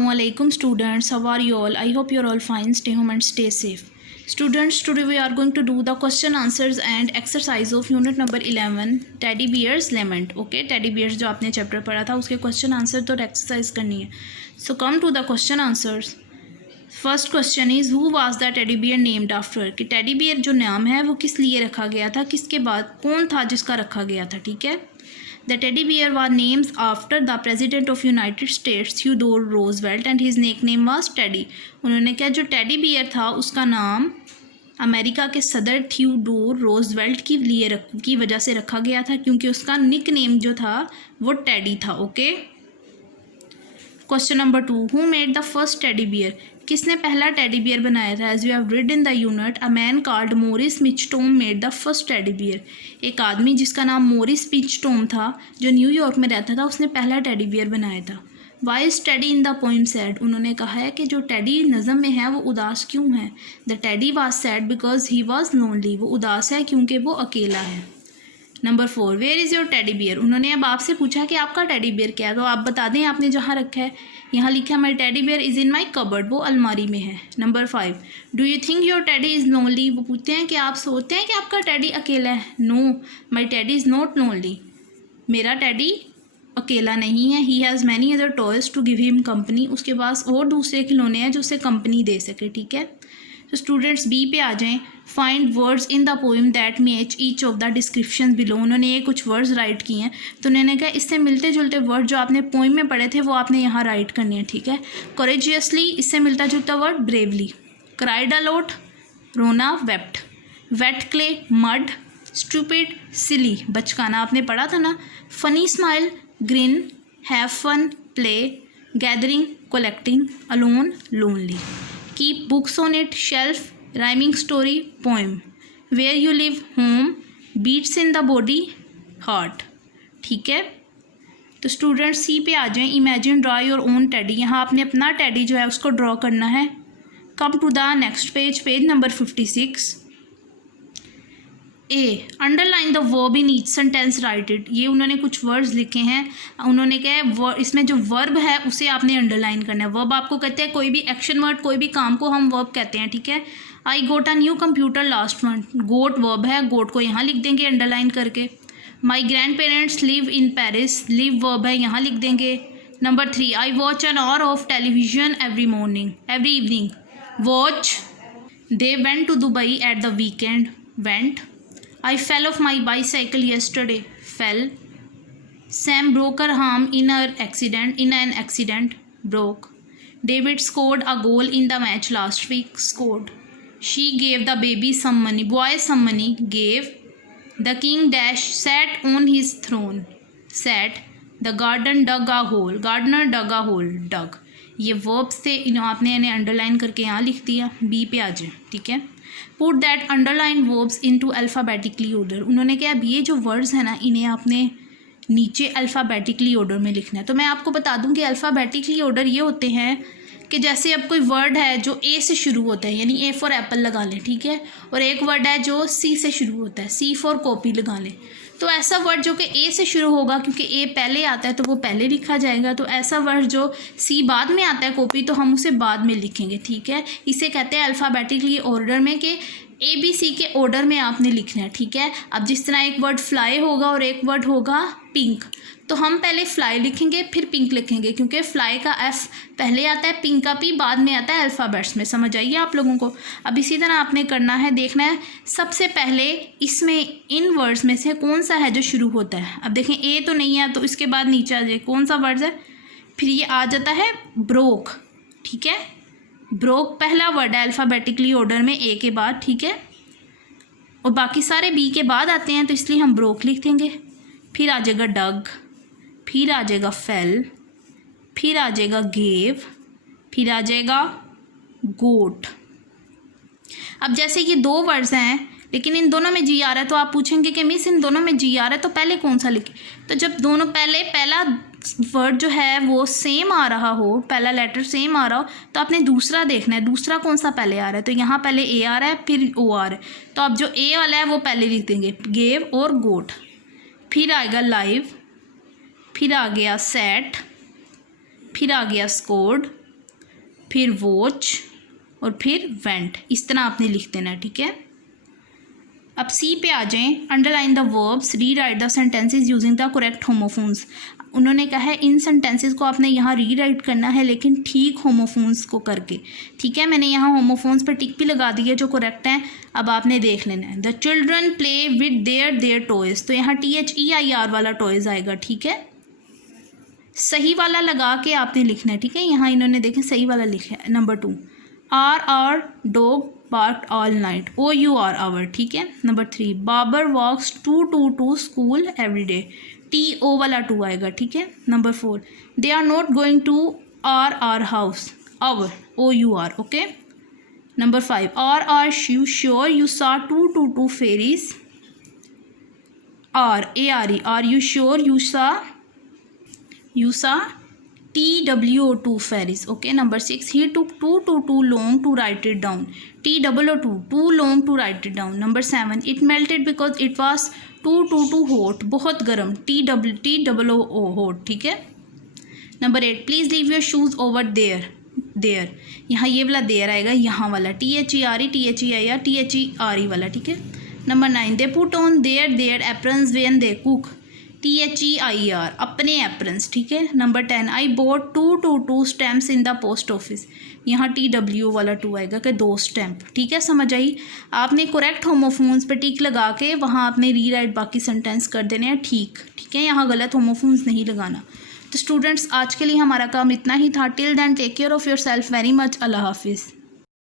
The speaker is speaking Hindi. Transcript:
Assalamualaikum students, how are you all? I hope you're all fine. Stay home and stay safe. Students, today we are going to do the question answers and exercise of unit number 11 Teddy Bear's Lament. Okay, Teddy Bears जो आपने चैप्टर पढ़ा था उसके क्वेश्चन आंसर तो एक्सरसाइज करनी है. So come to the question answers. First question is who was the teddy bear named after, कि टेडी बियर जो नाम है वो किस लिए रखा गया था, किसके बाद कौन था जिसका रखा गया था. ठीक है. The teddy bear was names after the president of United states Theodore Roosevelt and his name was teddy. उन्होंने क्या, जो टेडी बियर था उसका नाम अमेरिका के सदर थियोडोर रोजवेल्ट की वजह से रखा गया था, क्योंकि उसका निक नेम जो था वो टेडी था. Okay. Question number 2, who made the first teddy bear, किसने पहला टेडी बियर बनाया था. As we have read in the unit, a man called Morris Michtom made the first teddy bear. एक आदमी जिसका नाम मोरिस मिचटोम था जो न्यूयॉर्क में रहता था, उसने पहला टेडी बियर बनाया था. Why is teddy in the poem sad, उन्होंने कहा है कि जो टेडी नज़म में है वो उदास क्यों है. The teddy was sad because he was lonely, वो उदास है क्योंकि वो अकेला है. Number 4, where is your teddy bear, उन्होंने अब आपसे पूछा कि आपका टेडी बियर क्या है, तो आप बता दें आपने जहाँ रखा है. यहाँ लिखा है my teddy bear is in my cupboard, वो अलमारी में है. Number 5, do you think your teddy is lonely, वो पूछते हैं कि आप सोचते हैं कि आपका टेडी अकेला है. No, my teddy is not lonely, मेरा टेडी अकेला नहीं है. He has many other toys to give him company, उसके पास और दूसरे खिलौने हैं जो उसे कंपनी दे सके. ठीक है. तो स्टूडेंट्स बी पे आ जाएं. Find words in the poem that match each of the description below, उन्होंने ये कुछ वर्ड्स राइट किए हैं, तो उन्होंने कहा इससे मिलते जुलते वर्ड जो आपने पोइम में पढ़े थे वो आपने यहाँ राइट करने हैं. ठीक है. कोरेजियसली, इससे मिलता जुलता word bravely. Cried a lot, रोना wept. Wet clay, mud. Stupid, silly, बचकाना आपने पढ़ा था ना. Funny smile, grin. Have fun, play. Gathering, collecting. Alone, lonely. Keep books on it, shelf. Rhyming story, poem. Where you live, home. Beats in the body, heart. ठीक है. तो स्टूडेंट सी पे आ जाएं. Imagine draw your own teddy, यहाँ आपने अपना टेडी जो है उसको ड्रॉ करना है. Come to the next page, page number 56. A, underline the verb in each sentence, write it. ये उन्होंने कुछ वर्ड्स लिखे हैं, उन्होंने क्या इसमें जो वर्ब है उसे आपने अंडरलाइन करना है. वर्ब आपको कहते हैं कोई भी एक्शन वर्ड, कोई भी काम को हम वर्ब कहते हैं. ठीक है. I got a new computer last month, got verb है, गोट को यहाँ लिख देंगे अंडरलाइन करके. My grandparents live in Paris, live verb है, यहाँ लिख देंगे. Number 3, I watch an hour of television every evening. Watch. They went to Dubai at the weekend, went. I fell off my bicycle yesterday, fell. Sam broke her arm in an accident, broke. David scored a goal in the match last week, scored. She gave the baby some money, boy some money, gave. The king sat on his throne, sat. The gardener dug a hole, dug. ये वर्ब्स थे, आपने इन्हें अंडरलाइन करके यहाँ लिख दिया. बी पे आ जाए. ठीक है. Put that underline verbs into alphabetically order, उन्होंने क्या, अब ये जो वर्ड्स हैं ना इन्हें आपने नीचे अल्फ़ाबेटिकली ऑर्डर में लिखना है. तो मैं आपको बता दूं कि अल्फ़ाबेटिकली ऑर्डर ये होते हैं कि जैसे अब कोई वर्ड है जो ए से शुरू होता है, यानी ए फॉर एप्पल लगा लें. ठीक है. और एक वर्ड है जो सी से शुरू होता है, सी फॉर कॉपी लगा लें. तो ऐसा वर्ड जो कि ए से शुरू होगा, क्योंकि ए पहले आता है तो वो पहले लिखा जाएगा. तो ऐसा वर्ड जो सी बाद में आता है कॉपी, तो हम उसे बाद में लिखेंगे. ठीक है. इसे कहते हैं अल्फ़ाबेटिकली ऑर्डर में, कि ए बी सी के ऑर्डर में आपने लिखना है. ठीक है. अब जिस तरह एक वर्ड फ्लाई होगा और एक वर्ड होगा पिंक, तो हम पहले फ्लाई लिखेंगे फिर पिंक लिखेंगे, क्योंकि फ्लाई का एफ पहले आता है, पिंक का पी बाद में आता है अल्फ़ाबेट्स में. समझ आइए आप लोगों को. अब इसी तरह आपने करना है, देखना है सबसे पहले इसमें इन वर्ड्स में से कौन सा है जो शुरू होता है. अब देखें ए तो नहीं है, तो इसके बाद नीचे आ जाए कौन सा वर्ड है, फिर ये आ जाता है ब्रोक. ठीक है. ब्रोक पहला वर्ड है अल्फ़ाबेटिकली ऑर्डर में ए के बाद. ठीक है. और बाकी सारे बी के बाद आते हैं, तो इसलिए हम ब्रोक लिख देंगे. फिर आ जाएगा डग, फिर आ जाएगा फेल, फिर आ जाएगा गेव, फिर आ जाएगा गोट. अब जैसे ये दो वर्ड्स हैं लेकिन इन दोनों में जी आ रहा है, तो आप पूछेंगे कि मिस इन दोनों में जी आ रहा है तो पहले कौन सा लिखें. तो जब दोनों पहला वर्ड जो है वो सेम आ रहा हो, पहला लेटर सेम आ रहा हो, तो आपने दूसरा देखना है दूसरा कौन सा पहले आ रहा है. तो यहाँ पहले ए आ रहा है फिर ओ आ रहा है, तो अब जो ए वाला है वो पहले लिख देंगे, गेव और गोट. फिर आएगा लाइव, फिर आ गया सेट, फिर आ गया स्कोर्ड, फिर वॉच और फिर वेंट, इस तरह आपने लिख देना है, ठीक है। अब सी पे आ जाएं, underline the verbs, rewrite the sentences using the correct homophones. उन्होंने कहा है इन सेंटेंसेस को आपने यहाँ रीराइट करना है लेकिन ठीक होमोफोन्स को करके, ठीक है। मैंने यहाँ होमोफोन्स पर टिक भी लगा दी है जो करेक्ट हैं, अब आपने देख लेना है। The children play with their toys, तो यहाँ THEIR वाला टॉयज़ आएगा, ठीक है। सही वाला लगा के आपने लिखना है, ठीक है। यहाँ इन्होंने देखें सही वाला लिखा है। Number 2, our dog barked all night, OUR our, ठीक है। Number 3, Babar walks to school every day, TO वाला 2 आएगा, ठीक है। Number 4, they are not going to our house, our OUR, okay. Number 5, are you sure you saw two fairies, ARE, are you sure you saw TWO2 fairies, okay. Number 6, he took too long to write it down, TOO2, too long to write it down. Number 7, it melted because it was too hot, बहुत गर्म, TOO hot, ठीक है। Number 8, please leave your shoes over there, यहाँ ये वाला there आएगा, यहाँ वाला THERE THEIR वाला, ठीक है। Number 9, they put on their aprons when they cook, THEIR, अपने एप्रन्स, ठीक है। Number 10, I bought two stamps in the post office, यहाँ TW वाला 2 आएगा कि 2 स्टैम्प, ठीक है। समझ आई। आपने करेक्ट होमोफोन्स पे टिक लगा के वहाँ आपने रीराइट बाकी सेंटेंस कर देने हैं, ठीक है। यहाँ गलत होमोफोन्स नहीं लगाना। तो स्टूडेंट्स आज के लिए हमारा काम इतना ही था। Till then take care of yourself very much. अल्लाह हाफिज़।